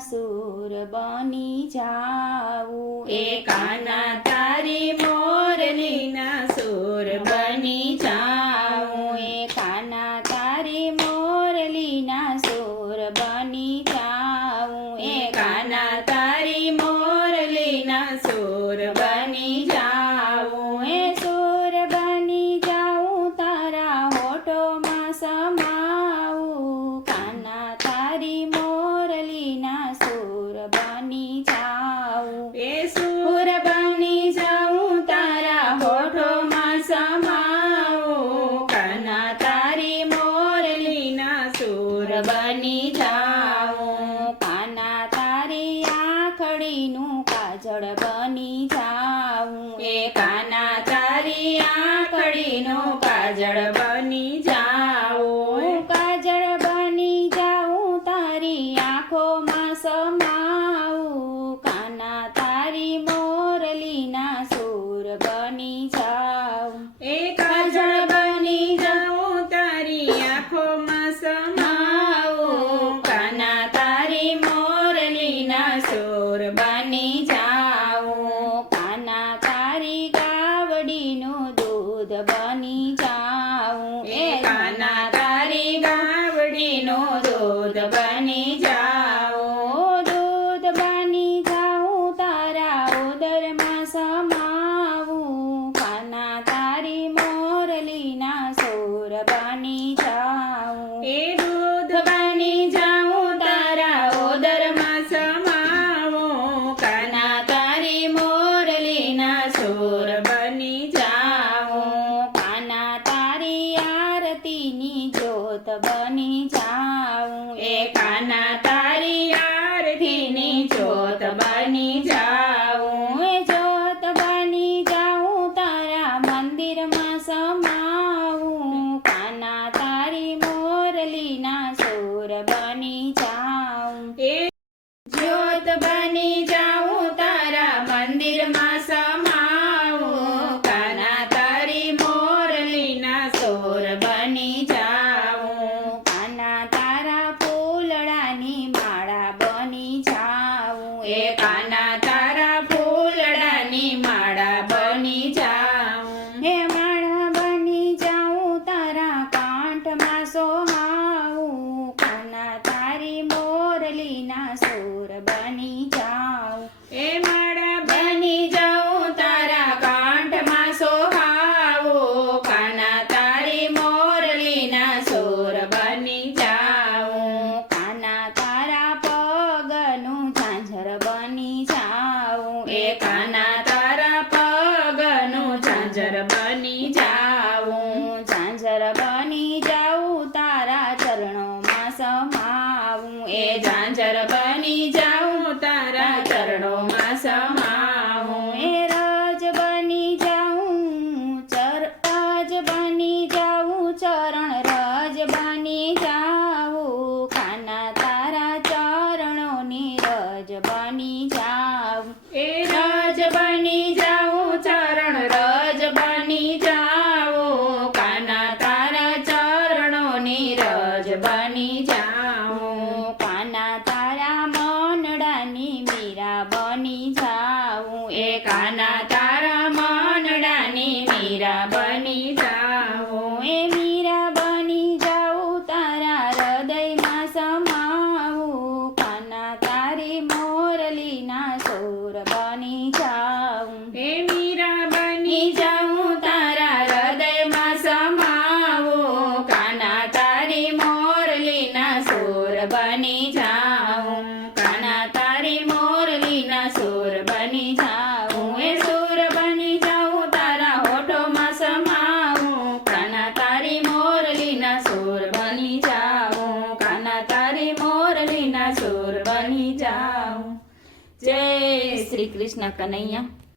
સુર બની જાવું એ કાના સફળ બની જાઉં. એ કાના તારી આંકડીનો કાજળ બની જાઉં. બની જાઉં. એ કાના તારી ગાવડીનું દૂધ બની જાઉં જ્યોત બની જાઉં. એ કાના તારી આરતીની જોત બની જાઉં. એ જોત બની જાઉં, તારા મંદિરમાં સમાવું. કાના તારી મોરલીના સુર બની જાઉં. એ જ્યોત બની જાઉં એ કાના તારા ઝાંઝર બની જાઉં, ઝાંઝર બની જાઉં, તારા ચરણોમાં સમાવું. એ ઝાંઝર બની જાઉં, તારા ચરણોમાં સમાવું. એ રાજ બની જાઉં, ચર રાજ બની જાઉં, ચરણ રાજ બની રજ બની સુર બની જાઉં, એ સુર બની જાઉં, તારા હોઠોમાં સમાવું. કાના તારી મોરલીના સુર બની જાઉં, કાના તારી મોરલીના સુર બની જાઉં. જય શ્રી કૃષ્ણ કનૈયા.